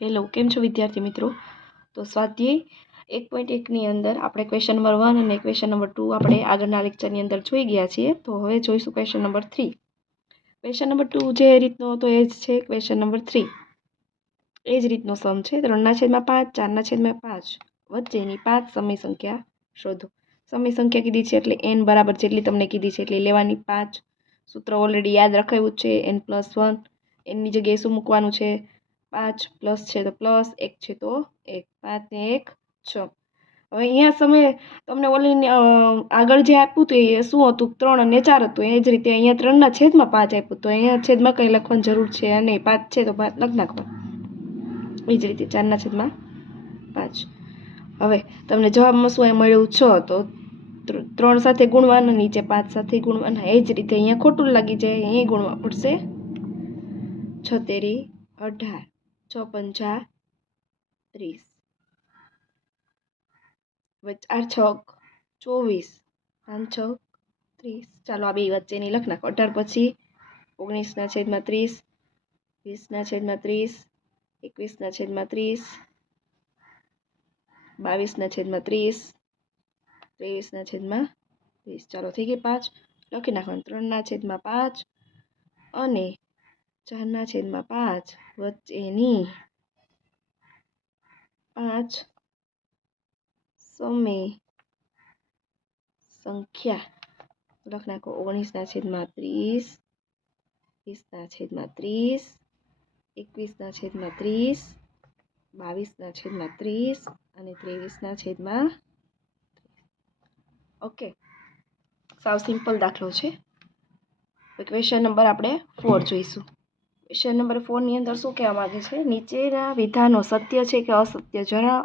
Hello, કેમ છો વિદ્યાર્થી મિત્રો? તો સ્વાધ્યાય 1.1ની અંદર આપણે ક્વેશ્ચન નંબર 1 અને ક્વેશ્ચન નંબર 2 આપણે આગળના લેક્ચરની અંદર જોઈ ગયા છીએ. તો હવે જોઈશું ક્વેશ્ચન નંબર 3. ક્વેશ્ચન નંબર 2 જે રીતનો હતો એ જ છે ક્વેશ્ચન નંબર 3. એ જ રીતનો સમ છે 3/5, 4/5 વચ્ચેની 5 સમય સંખ્યા શોધો. સમય સંખ્યા કીધી છે એટલે n બરાબર જેટલી તમને કીધી છે એટલી લેવાની 5. સૂત્ર ઓલરેડી યાદ રખાયું છે n+1. એની જગ્યાએ શું મૂકવાનું છે? 5 પ્લસ છે તો પ્લસ, 1 છે તો 1, 5 ને 1 6. હવે અહીંયા સમય તમને ઓલી આગળ જે આપ્યું હતું એ શું હતું? 3 અને 4 હતું. એ જ રીતે અહીંયા 3/5 આપ્યું તો અહીંયા છેદમાં કંઈ લખવાની જરૂર છે અને 5 છે તો 5 લખી નાખવાનું. એ જ રીતે 4/5. હવે તમને જવાબમાં શું મળ્યું? 6. તો 3 સાથે ગુણવાના, નીચે 5 સાથે ગુણવાના. એ જ રીતે અહીંયા ખોટું લાગી જાય, અહીં ગુણવા પડશે. 6 તેરી 18, 6 પંચા 30, 8 છક 24, 5 છક 30. ચાલો આ બે વચ્ચેની લખ નાખો. 18 પછી 19/30, 20/30, 21/30, 22/30, 23/30. ચાલો થઈ ગઈ 5. લખી નાખવાનું 3/5 અને 4/5 વચ્ચેની 5 સમય સંખ્યા લખ નાખો. 19/30, 20/30, 21/30, 22/30 અને 23/30. ઓકે, સાવ સિમ્પલ દાખલો છે. ક્વેશ્ચન નંબર આપણે 4 જોઈશું. ક્વેશ્ચન નંબર 4ની અંદર શું કહેવા માંગે છે? નીચેના વિધાનો સત્ય છે કે અસત્ય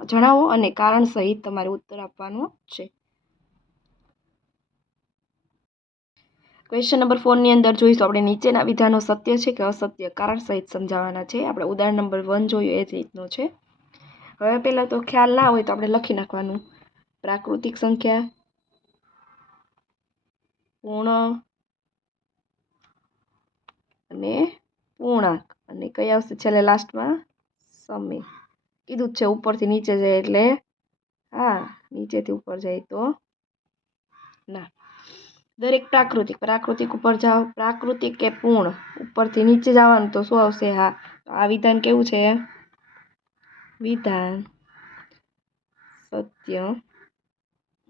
જણાવો અને કારણ સહિત તમારે ઉત્તર આપવાનો છે. ક્વેશ્ચન નંબર 4ની અંદર જોઈશું આપણે નીચેના વિધાનો સત્ય છે કે અસત્ય કારણ સહિત સમજાવવાના છે. આપણે ઉદાહરણ નંબર 1 જોયું એ જ રીતનો છે. હવે પહેલાં તો ખ્યાલ ના હોય તો આપણે લખી નાખવાનું. પ્રાકૃતિક સંખ્યા, પૂર્ણ અને પૂર્ણાંક, અને કઈ આવશે છેલ્લે લાસ્ટમાં? સમય. કીધું જ છે ઉપરથી નીચે જાય એટલે હા, નીચેથી ઉપર જાય તો ના. દરેક પ્રાકૃતિક ઉપર જાઓ. પ્રાકૃતિક કે પૂર્ણ, ઉપરથી નીચે જવાનું તો શું આવશે? હા. તો આ વિધાન કેવું છે? વિધાન સત્ય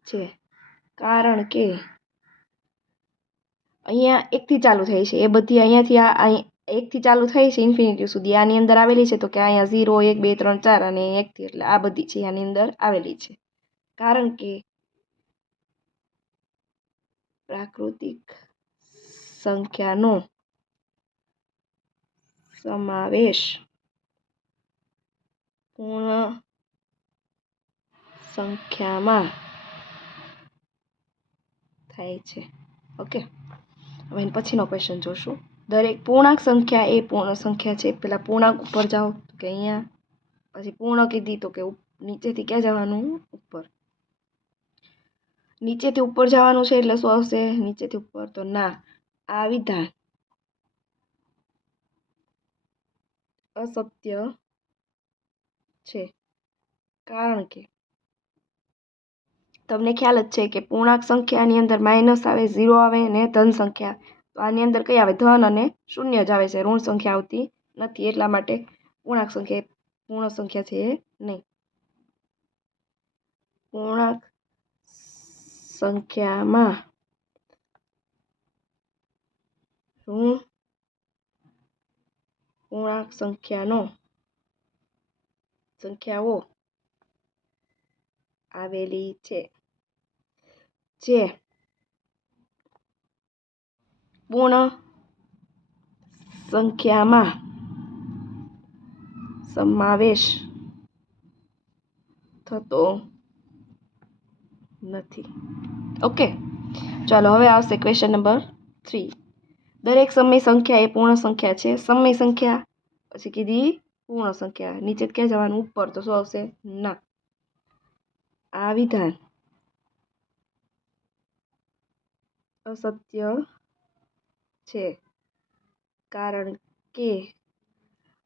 છે. કારણ કે અહીંયા 1થી ચાલુ થાય છે. એ બધી અહીંયાથી આ 1થી ચાલુ થાય છે ઇન્ફિનિટી સુધી. આની અંદર આવેલી છે તો કે અહીંયા 0, 1, 2, 3, 4 અને 1થી એટલે આ બધી છે આની અંદર આવેલી છે. કારણ કે પ્રાકૃતિક સંખ્યાનો સમાવેશ પૂર્ણ સંખ્યામાં થાય છે. ઓકે, હવે પછીનો ક્વેશ્ચન જોશું. દરેક પૂર્ણાંક સંખ્યા એ પૂર્ણ સંખ્યા છે. પેલા પૂર્ણાંક ઉપર જાઓ તો કે અહીંયા, પછી પૂર્ણ કીધી તો કે નીચેથી ક્યાં જવાનું? ઉપર. નીચેથી ઉપર જવાનું છે એટલે શું આવશે? નીચેથી ઉપર તો ના. આ વિધાન અસત્ય છે. કારણ કે તમને ખ્યાલ જ છે કે પૂર્ણાંક સંખ્યાની અંદર માઇનસ આવે, 0 આવે અને ધન સંખ્યા. તો આની અંદર કઈ આવે? ધન અને શૂન્ય જ આવે છે, ઋણ સંખ્યા આવતી નથી. એટલા માટે પૂર્ણાંક સંખ્યા પૂર્ણ સંખ્યા છે નહીં. પૂર્ણાંક સંખ્યામાં ઋણ પૂર્ણાંક સંખ્યાઓ આવેલી છે જે પૂર્ણ સંખ્યામાં સમાવેશ થતો નથી. ઓકે, ચાલો હવે આવશે ક્વેશ્ચન નંબર 3. દરેક સમય સંખ્યા એ પૂર્ણ સંખ્યા છે. સમય સંખ્યા પછી કીધી પૂર્ણ સંખ્યા. નીચે ક્યાં જવાનું? ઉપર. તો શું આવશે? ના. આ વિધાન અસત્ય છે. કારણ કે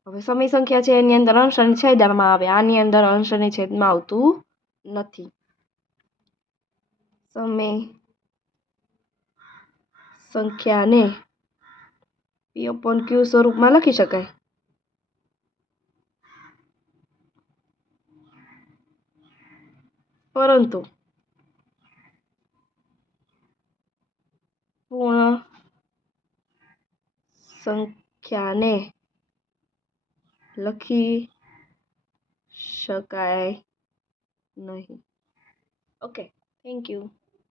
હવે સમય સંખ્યા છે એની અંદર અંશ અને છેદમાં આવે, આની અંદર અંશ અને છેદમાં આવતું નથી. સમય સંખ્યાને P/Q સ્વરૂપમાં લખી શકાય. પરંતુ પૂર્ણ સંખ્યાને લખી શકાય નહીં. Okay, thank you.